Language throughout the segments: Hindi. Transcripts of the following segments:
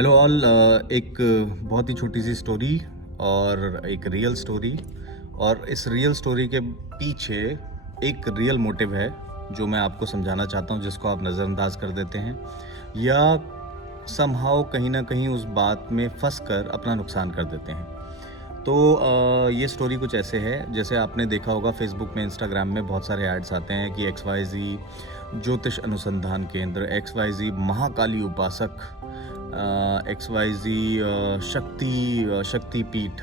Hello all. एक बहुत ही छोटी सी स्टोरी और एक रियल स्टोरी, और इस रियल स्टोरी के पीछे एक रियल मोटिव है जो मैं आपको समझाना चाहता हूँ, जिसको आप नज़रअंदाज कर देते हैं या समहाउ कहीं ना कहीं उस बात में फंस कर अपना नुकसान कर देते हैं। तो ये स्टोरी कुछ ऐसे है, जैसे आपने देखा होगा फेसबुक में, इंस्टाग्राम में बहुत सारे एड्स आते हैं कि XYZ ज्योतिष अनुसंधान केंद्र, XYZ महाकाली उपासक, XYZ शक्तिपीठ,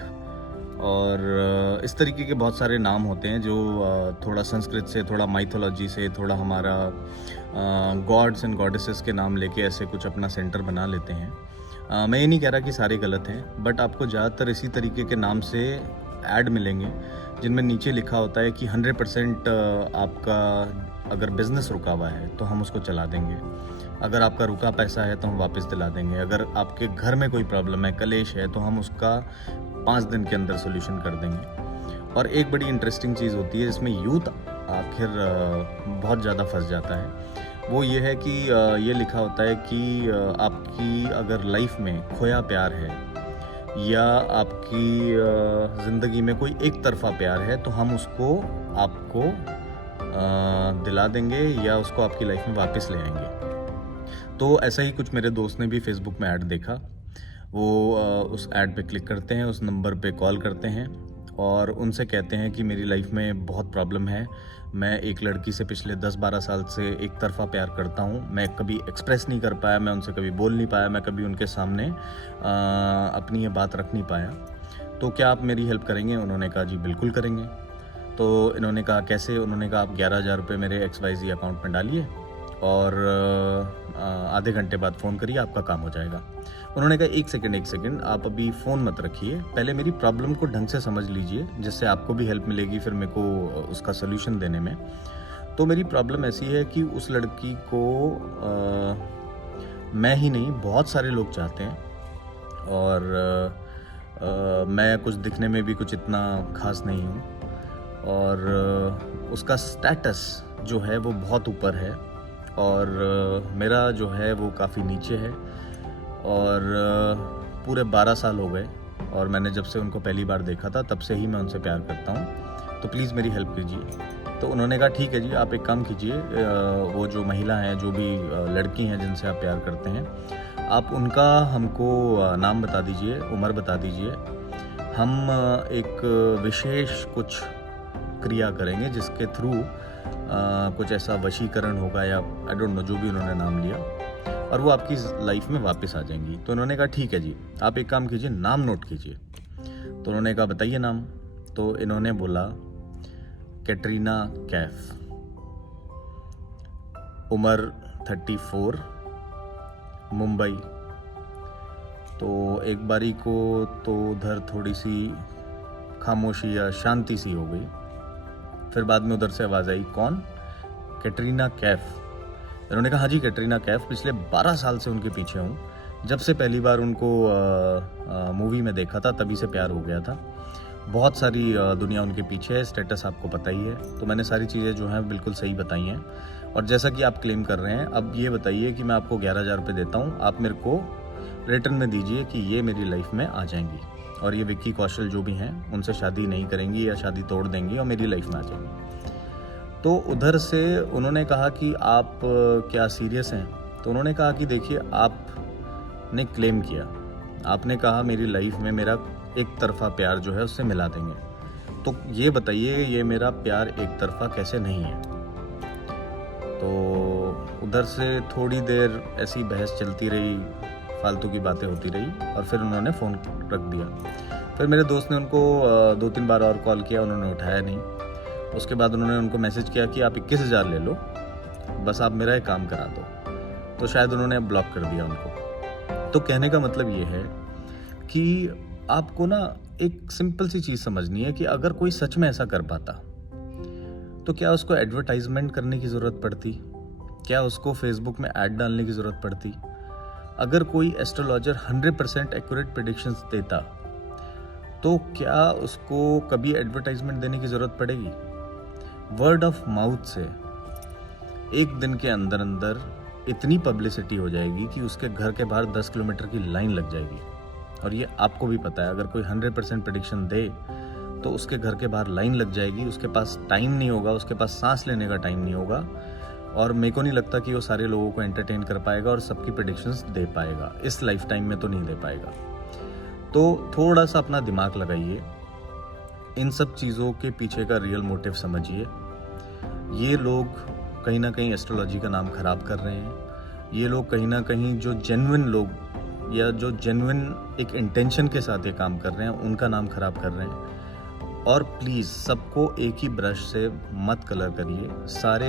और इस तरीके के बहुत सारे नाम होते हैं जो थोड़ा संस्कृत से, थोड़ा माइथोलॉजी से, थोड़ा हमारा गॉड्स एंड गॉडेसेस के नाम लेके ऐसे कुछ अपना सेंटर बना लेते हैं। मैं ये नहीं कह रहा कि सारे गलत हैं, बट आपको ज़्यादातर इसी तरीके के नाम से ऐड मिलेंगे जिनमें नीचे लिखा होता है कि 100% आपका अगर बिज़नेस रुका हुआ है तो हम उसको चला देंगे, अगर आपका रुका पैसा है तो हम वापस दिला देंगे, अगर आपके घर में कोई प्रॉब्लम है, कलेश है, तो हम उसका 5 दिन के अंदर सोल्यूशन कर देंगे। और एक बड़ी इंटरेस्टिंग चीज़ होती है जिसमें यूथ आखिर बहुत ज़्यादा फंस जाता है, वो ये है कि ये लिखा होता है कि आपकी अगर लाइफ में खोया प्यार है या आपकी ज़िंदगी में कोई एक तरफा प्यार है तो हम उसको आपको दिला देंगे या उसको आपकी लाइफ में वापस ले आएंगे। तो ऐसा ही कुछ मेरे दोस्त ने भी फेसबुक में ऐड देखा। वो उस ऐड पे क्लिक करते हैं, उस नंबर पे कॉल करते हैं और उनसे कहते हैं कि मेरी लाइफ में बहुत प्रॉब्लम है, मैं एक लड़की से पिछले 10-12 साल से एक तरफा प्यार करता हूँ, मैं कभी एक्सप्रेस नहीं कर पाया, मैं उनसे कभी बोल नहीं पाया, मैं कभी उनके सामने अपनी ये बात रख नहीं पाया, तो क्या आप मेरी हेल्प करेंगे? उन्होंने कहा जी बिल्कुल करेंगे। तो इन्होंने कहा कैसे? उन्होंने कहा आप 11,000 रुपये मेरे XYZ अकाउंट में डालिए और आधे घंटे बाद फ़ोन करिए, आपका काम हो जाएगा। उन्होंने कहा एक सेकंड, आप अभी फ़ोन मत रखिए, पहले मेरी प्रॉब्लम को ढंग से समझ लीजिए, जिससे आपको भी हेल्प मिलेगी फिर मेरे को उसका सोल्यूशन देने में। तो मेरी प्रॉब्लम ऐसी है कि उस लड़की को मैं ही नहीं, बहुत सारे लोग चाहते हैं, और मैं कुछ दिखने में भी कुछ इतना खास नहीं हूँ, और उसका स्टेटस जो है वो बहुत ऊपर है और मेरा जो है वो काफ़ी नीचे है, और पूरे 12 साल हो गए और मैंने जब से उनको पहली बार देखा था तब से ही मैं उनसे प्यार करता हूँ, तो प्लीज़ मेरी हेल्प कीजिए। तो उन्होंने कहा ठीक है जी, आप एक काम कीजिए, वो जो महिला हैं, जो भी लड़की हैं जिनसे आप प्यार करते हैं, आप उनका हमको नाम बता दीजिए, उम्र बता दीजिए, हम एक विशेष कुछ क्रिया करेंगे जिसके थ्रू कुछ ऐसा वशीकरण होगा या आई डोंट नो, जो भी उन्होंने नाम लिया, और वो आपकी लाइफ में वापस आ जाएंगी। तो उन्होंने कहा ठीक है जी, आप एक काम कीजिए, नाम नोट कीजिए। तो उन्होंने कहा बताइए नाम। तो इन्होंने बोला कैटरीना कैफ, उम्र 34, मुंबई। तो एक बारी को तो उधर थोड़ी सी खामोशी या शांति सी हो गई, फिर बाद में उधर से आवाज़ आई, कौन? कैटरीना कैफ। इन्होंने कहा हाँ जी कैटरीना कैफ, पिछले 12 साल से उनके पीछे हूँ, जब से पहली बार उनको मूवी में देखा था तभी से प्यार हो गया था, बहुत सारी दुनिया उनके पीछे है, स्टेटस आपको पता ही है। तो मैंने सारी चीज़ें जो हैं बिल्कुल सही बताई हैं, और जैसा कि आप क्लेम कर रहे हैं, अब ये बताइए कि मैं आपको 11,000 रुपये देता हूँ, आप मेरे को रिटर्न में दीजिए कि ये मेरी लाइफ में आ जाएंगी और ये विक्की कौशल जो भी हैं उनसे शादी नहीं करेंगी या शादी तोड़ देंगी और मेरी लाइफ में आ जाएंगी। तो उधर से उन्होंने कहा कि आप क्या सीरियस हैं? तो उन्होंने कहा कि देखिए, आपने क्लेम किया, आपने कहा मेरी लाइफ में मेरा एक तरफा प्यार जो है उससे मिला देंगे, तो ये बताइए ये मेरा प्यार एक तरफा कैसे नहीं है? तो उधर से थोड़ी देर ऐसी बहस चलती रही, फालतू की बातें होती रही, और फिर उन्होंने फ़ोन रख दिया। फिर मेरे दोस्त ने उनको 2-3 बार और कॉल किया, उन्होंने उठाया नहीं। उसके बाद उन्होंने उनको मैसेज किया कि आप 21,000 ले लो, बस आप मेरा एक काम करा दो। तो शायद उन्होंने ब्लॉक कर दिया उनको। तो कहने का मतलब ये है कि आपको ना एक सिंपल सी चीज़ समझनी है कि अगर कोई सच में ऐसा कर पाता तो क्या उसको एडवर्टाइजमेंट करने की ज़रूरत पड़ती? क्या उसको फेसबुक में ऐड डालने की ज़रूरत पड़ती? अगर कोई एस्ट्रोलॉजर 100% एक्यूरेट प्रेडिक्शंस देता तो क्या उसको कभी एडवर्टाइजमेंट देने की ज़रूरत पड़ेगी? वर्ड ऑफ माउथ से एक दिन के अंदर अंदर इतनी पब्लिसिटी हो जाएगी कि उसके घर के बाहर 10 किलोमीटर की लाइन लग जाएगी। और ये आपको भी पता है, अगर कोई 100% प्रेडिक्शन दे तो उसके घर के बाहर लाइन लग जाएगी, उसके पास टाइम नहीं होगा, उसके पास सांस लेने का टाइम नहीं होगा, और मेरे को नहीं लगता कि वो सारे लोगों को एंटरटेन कर पाएगा और सबकी प्रेडिक्शंस दे पाएगा। इस लाइफ टाइम में तो नहीं दे पाएगा। तो थोड़ा सा अपना दिमाग लगाइए, इन सब चीज़ों के पीछे का रियल मोटिव समझिए। ये लोग कहीं ना कहीं एस्ट्रोलॉजी का नाम खराब कर रहे हैं। ये लोग कहीं ना कहीं जो जेन्युइन लोग या जो जेन्युइन एक इंटेंशन के साथ ये काम कर रहे हैं उनका नाम खराब कर रहे हैं। और प्लीज़ सबको एक ही ब्रश से मत कलर करिए, सारे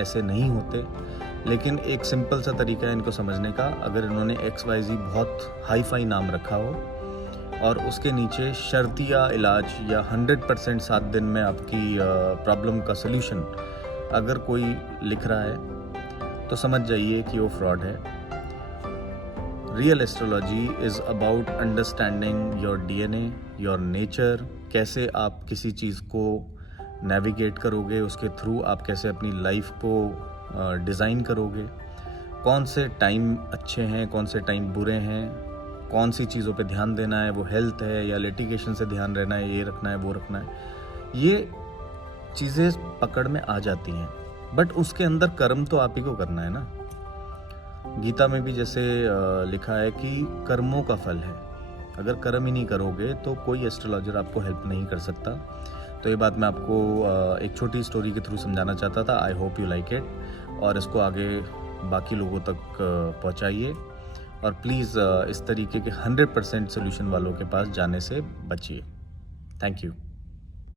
ऐसे नहीं होते। लेकिन एक सिंपल सा तरीका है इनको समझने का, अगर इन्होंने XYZ बहुत हाई फाई नाम रखा हो और उसके नीचे शर्तिया इलाज या 100% 7 दिन में आपकी प्रॉब्लम का सल्यूशन अगर कोई लिख रहा है तो समझ जाइए कि वो फ्रॉड है। Real astrology is about understanding your DNA, your nature, कैसे आप किसी चीज़ को नेविगेट करोगे, उसके थ्रू आप कैसे अपनी लाइफ को डिज़ाइन करोगे, कौन से टाइम अच्छे हैं, कौन से टाइम बुरे हैं, कौन सी चीज़ों पे ध्यान देना है, वो हेल्थ है या लिटिगेशन से ध्यान रहना है, ये रखना है वो रखना है। ये चीज़ें पकड़ में आ जाती हैं, बट उसके अंदर कर्म तो आप ही को करना है ना। गीता में भी जैसे लिखा है कि कर्मों का फल है, अगर कर्म ही नहीं करोगे तो कोई एस्ट्रोलॉजर आपको हेल्प नहीं कर सकता। तो ये बात मैं आपको एक छोटी स्टोरी के थ्रू समझाना चाहता था। I hope you like it, और इसको आगे बाकी लोगों तक पहुंचाइए, और प्लीज़ इस तरीके के 100% सोल्यूशन वालों के पास जाने से बचिए। Thank you.